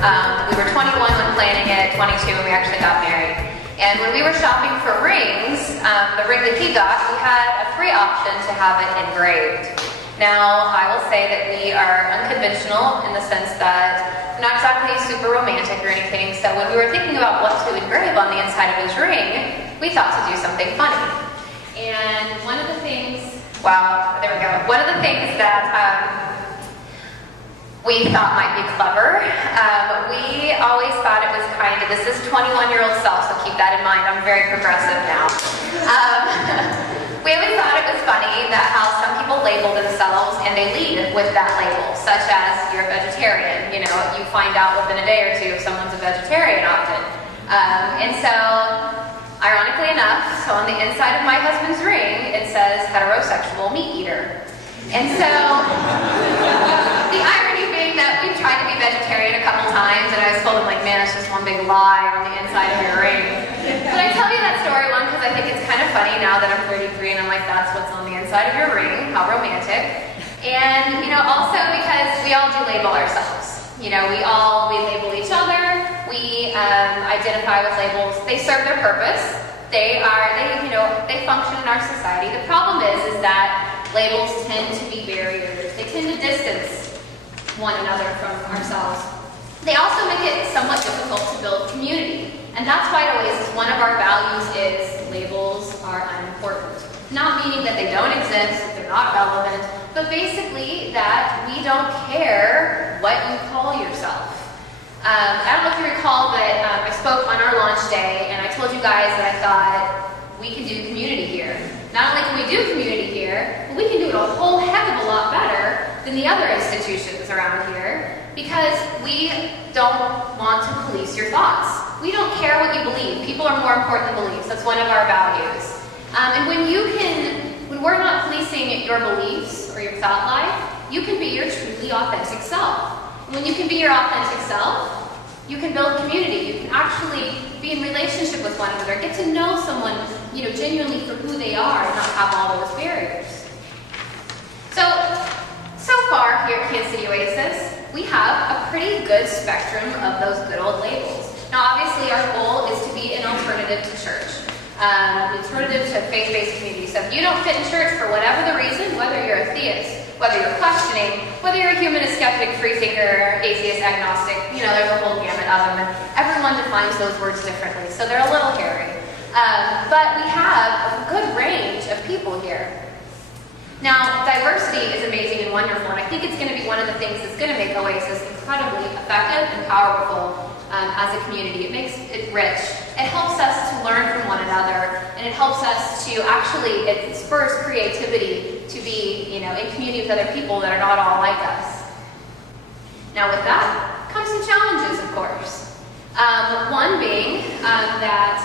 We were 21 when planning it, 22 when we actually got married. And when we were shopping for rings, the ring that he got, we had a free option to have it engraved. Now, I will say that we are unconventional in the sense that we're not exactly super romantic or anything, so when we were thinking about what to engrave on the inside of his ring, we thought to do something funny. And one of the things, wow, there we go. One of the things that we thought might be clever, we always thought it was kind of, this is 21-year-old self, so keep that in mind, I'm very progressive now. We always thought it was funny that how some people label themselves and they lead with that label, such as you're a vegetarian. You know, you find out within a day or two if someone's a vegetarian often. And so, ironically enough, so on the inside of my husband's ring, it says heterosexual meat eater. And so, the irony being that we've tried to be vegetarian a couple times, and I was told him, like, man, it's just one big lie on the inside of your ring. But I tell you that story, one, because I think it's kind of funny now that I'm 33 and I'm like, that's what's on the inside of your ring, how romantic. And, you know, also because we all do label ourselves. You know, we label each other, we identify with labels, they serve their purpose, they function in our society. The problem is that labels tend to be barriers, they tend to distance one another from ourselves. They also make it somewhat difficult to build community. And that's why at Oasis, one of our values is labels are unimportant. Not meaning that they don't exist, they're not relevant, but basically that we don't care what you call yourself. I don't know if you recall, but I spoke on our launch day, and I told you guys that I thought we could do community here. Not only can we do community here, but we can do it a whole heck of a lot better than the other institutions around here, because we don't want to police your thoughts. We don't care what you believe. People are more important than beliefs. That's one of our values. And when we're not policing your beliefs or your thought life, you can be your truly authentic self. And when you can be your authentic self, you can build community. You can actually be in relationship with one another, get to know someone, you know, genuinely for who they are and not have all those barriers. So far here at Kansas City Oasis, we have a pretty good spectrum of those good old labels. Now, obviously, our goal is to be an alternative to church, an alternative to faith-based community. So if you don't fit in church for whatever the reason, whether you're a theist, whether you're questioning, whether you're a humanist, skeptic, freethinker, atheist, agnostic, you know, there's a whole gamut of them, and everyone defines those words differently, so they're a little hairy. But we have a good range of people here. Now, diversity is amazing and wonderful, and I think it's going to be one of the things that's going to make Oasis incredibly effective and powerful as a community. It makes it rich. It helps us to learn from one another, and it helps us to actually, it spurs creativity to be, you know, in community with other people that are not all like us. Now, with that comes some challenges, of course. One being that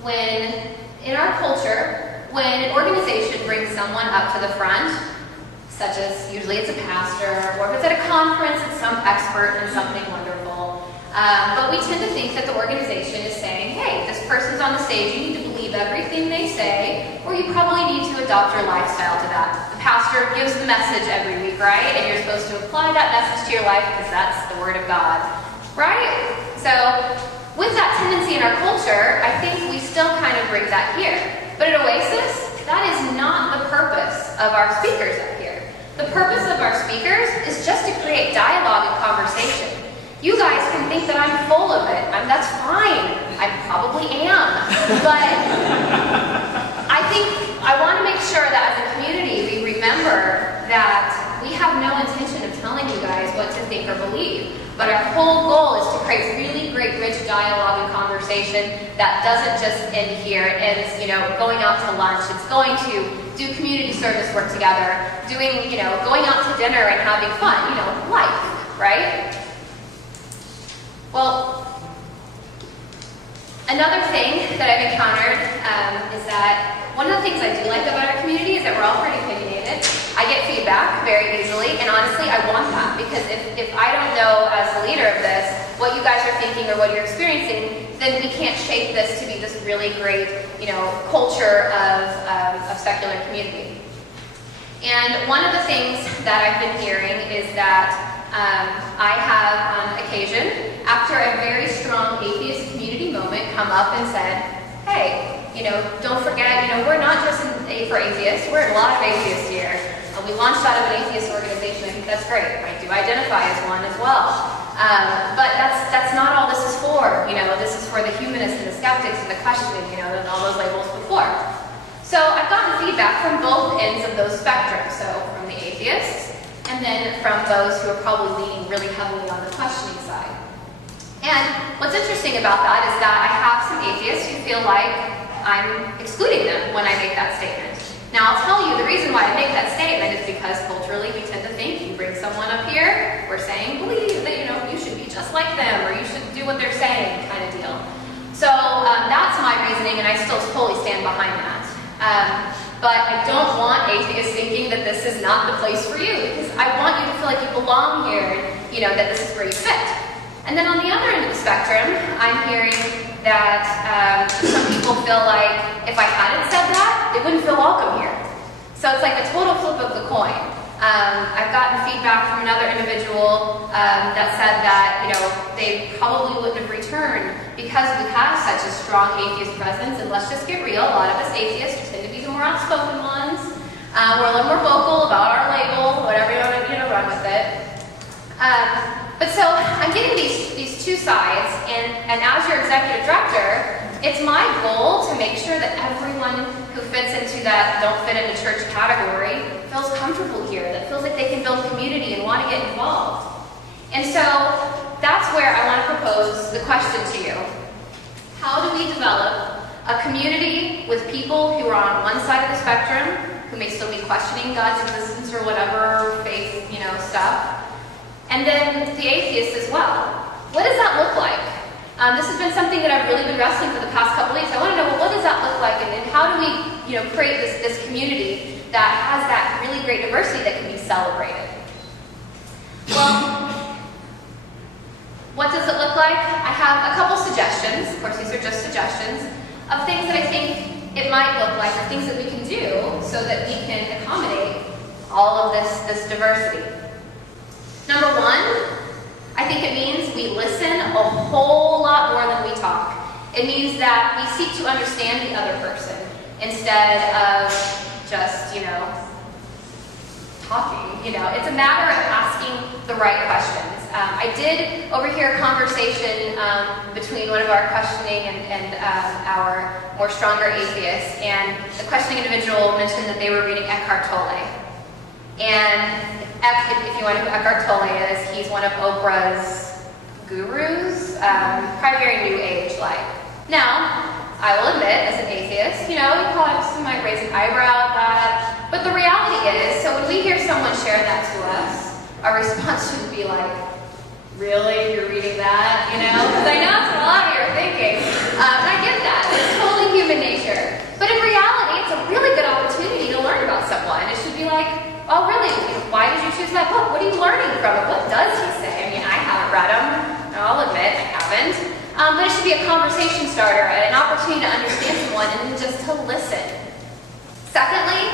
when, in our culture, when an organization brings someone up to the front, such as usually it's a pastor, or if it's at a conference, it's some expert in something wonderful. But we tend to think that the organization is saying, hey, this person's on the stage, you need to believe everything they say, or you probably need to adopt your lifestyle to that. The pastor gives the message every week, right? And you're supposed to apply that message to your life because that's the Word of God, right? So, with that tendency in our culture, I think we still kind of bring that here. But at Oasis, that is not the purpose of our speakers up here. The purpose of our speakers is just to create dialogue and conversation. You guys can think that I'm full of it. That's fine. I probably am. But I think I want to make sure that as a community, we remember that we have no intention of telling you guys what to think or believe. But our whole goal is to create really great, rich dialogue and conversation that doesn't just end here. It ends, you know, going out to lunch. It's going to do community service work together, doing, you know, going out to dinner and having fun, you know, life, right? Well, another thing that I've encountered is that one of the things I do like about our community is that we're all pretty opinionated. I get feedback very easily, and honestly, I want that, because if I don't know as the leader of this what you guys are thinking or what you're experiencing, then we can't shape this to be this really great, you know, culture of secular community. And one of the things that I've been hearing is that I have, on occasion, after a very strong atheist community moment, come up and said, hey, don't forget, we're not just A for atheists, we're a lot of atheists here. We launched out of an atheist organization. I think that's great. I do identify as one as well. But that's not all this is for. This is for the humanists and the skeptics and the questioning, and all those labels before. So I've gotten feedback from both ends of those spectrums. So from the atheists, and then from those who are probably leaning really heavily on the questioning side. And what's interesting about that is that I have some atheists who feel like I'm excluding them when I make that statement. Now, I'll tell you, the reason why I make that statement is because culturally we tend to think you bring someone up here, we're saying, believe that, you should be just like them, or you should do what they're saying, kind of deal. So that's my reasoning, and I still totally stand behind that. But I don't want atheists thinking that this is not the place for you, because I want you to feel like you belong here, and, that this is where you fit. And then on the other end of the spectrum, I'm hearing that some people feel like if I hadn't said that, it wouldn't feel welcome here. So it's like a total flip of the coin. I've gotten feedback from another individual that said that they probably wouldn't have returned because we have such a strong atheist presence. And let's just get real, a lot of us atheists tend to be the more outspoken ones. We're a little more vocal about our label, whatever you want to run with it. But so I'm getting these two sides, and as your executive director, it's my goal to make sure that everyone who fits into that don't fit in a church category feels comfortable here, that feels like they can build community and want to get involved. And so that's where I want to propose the question to you. How do we develop a community with people who are on one side of the spectrum, who may still be questioning God's existence or whatever faith, stuff, and then the atheists as well? What does that look like? This has been something that I've really been wrestling for the past couple weeks. I want to know, what does that look like, and then how do we, create this community that has that really great diversity that can be celebrated? Well, what does it look like? I have a couple suggestions. Of course, these are just suggestions of things that I think it might look like, or things that we can do so that we can accommodate all of this diversity. Number one, I think it means we listen a whole lot more than we talk. It means that we seek to understand the other person instead of just, talking. It's a matter of asking the right questions. I did overhear a conversation between one of our questioning and our more stronger atheists, and the questioning individual mentioned that they were reading Eckhart Tolle. And if you want to know who Eckhart Tolle is, he's one of Oprah's gurus, probably very new age-like. Now, I will admit, as an atheist, you probably might raise an eyebrow at that, but the reality is, so when we hear someone share that to us, our response should be like, really, you're reading that, Because I know that's what a lot of you are thinking, and I get that, it's totally human nature. But in reality, it's a really good opportunity to learn about someone. It should be like, oh, really? Why did you choose that book? What are you learning from it? What does he say? I haven't read him. I'll admit, I haven't. But it should be a conversation starter and an opportunity to understand someone and just to listen. Secondly,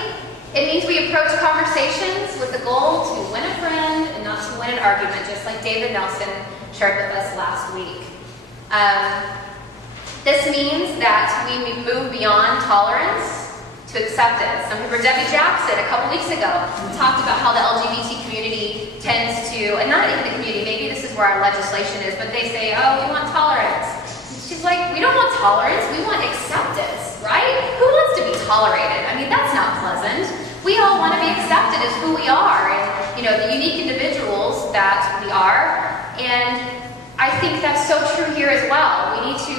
it means we approach conversations with the goal to win a friend and not to win an argument, just like David Nelson shared with us last week. This means that we move beyond tolerance to acceptance. Some people, Debbie Jackson, a couple weeks ago, talked about how the LGBT community tends to, and not even the community, maybe this is where our legislation is, but they say, oh, we want tolerance. She's like, we don't want tolerance, we want acceptance, right? Who wants to be tolerated? That's not pleasant. We all want to be accepted as who we are, and, the unique individuals that we are, and I think that's so true here as well. We need to,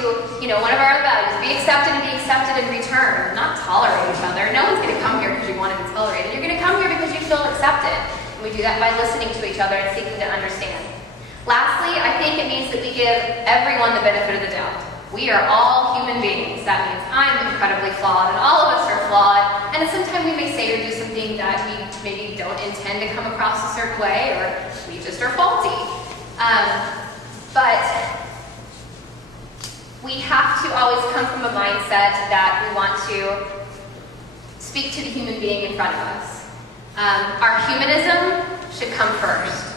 one of our values, be accepted and be accepted in return, not tolerate each other. No one's going to come here because you want to be tolerated. You're going to come here because you feel accepted. And we do that by listening to each other and seeking to understand. Lastly, I think it means that we give everyone the benefit of the doubt. We are all human beings. That means I'm incredibly flawed, and all of us are flawed. And sometimes we may say or do something that we maybe don't intend to come across a certain way, or we just are faulty. But we have to always come from a mindset that we want to speak to the human being in front of us. Our humanism should come first.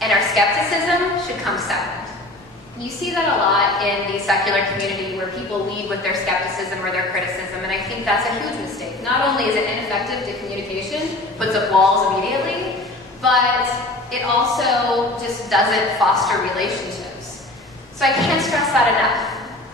and our skepticism should come second. You see that a lot in the secular community where people lead with their skepticism or their criticism, and I think that's a huge mistake. Not only is it ineffective to communication, puts up walls immediately, but it also just doesn't foster relationships. So I can't stress that enough.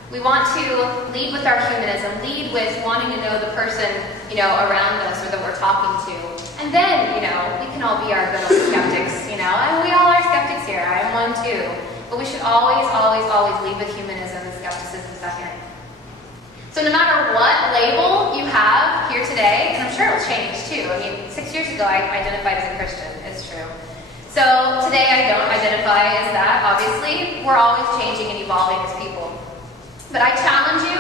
We want to lead with our humanism, lead with wanting to know the person, around us or that we're talking to. And then, we can all be our good old skeptics, and we all are skeptics here. I am one too. But we should always, always, always lead with humanism and skepticism second. So no matter what label you have here today, and I'm sure it'll change too. 6 years ago I identified as a Christian, it's true. So today I don't identify as that, obviously. We're always changing and evolving as people. But I challenge you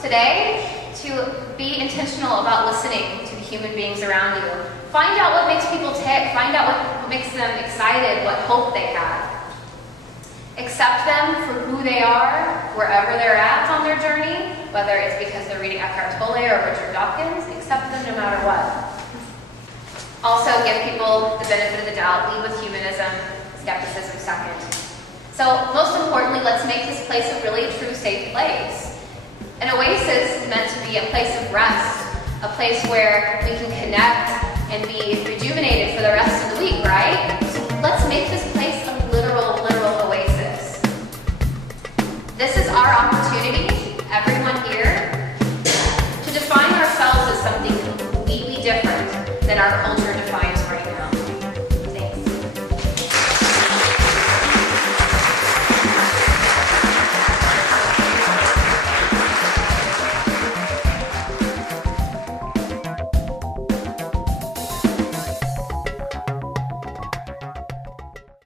today to be intentional about listening to the human beings around you. Find out what makes people tick. Find out what makes them excited, what hope they have. Accept them for who they are, wherever they're at on their journey, whether it's because they're reading Eckhart Tolle or Richard Dawkins. Accept them no matter what. Also, give people the benefit of the doubt. Lead with humanism, skepticism second. So, most importantly, let's make this place a really true safe place. An oasis is meant to be a place of rest, a place where we can connect and be rejuvenated for the rest of the week, right? So let's make this place a literal oasis. This is our opportunity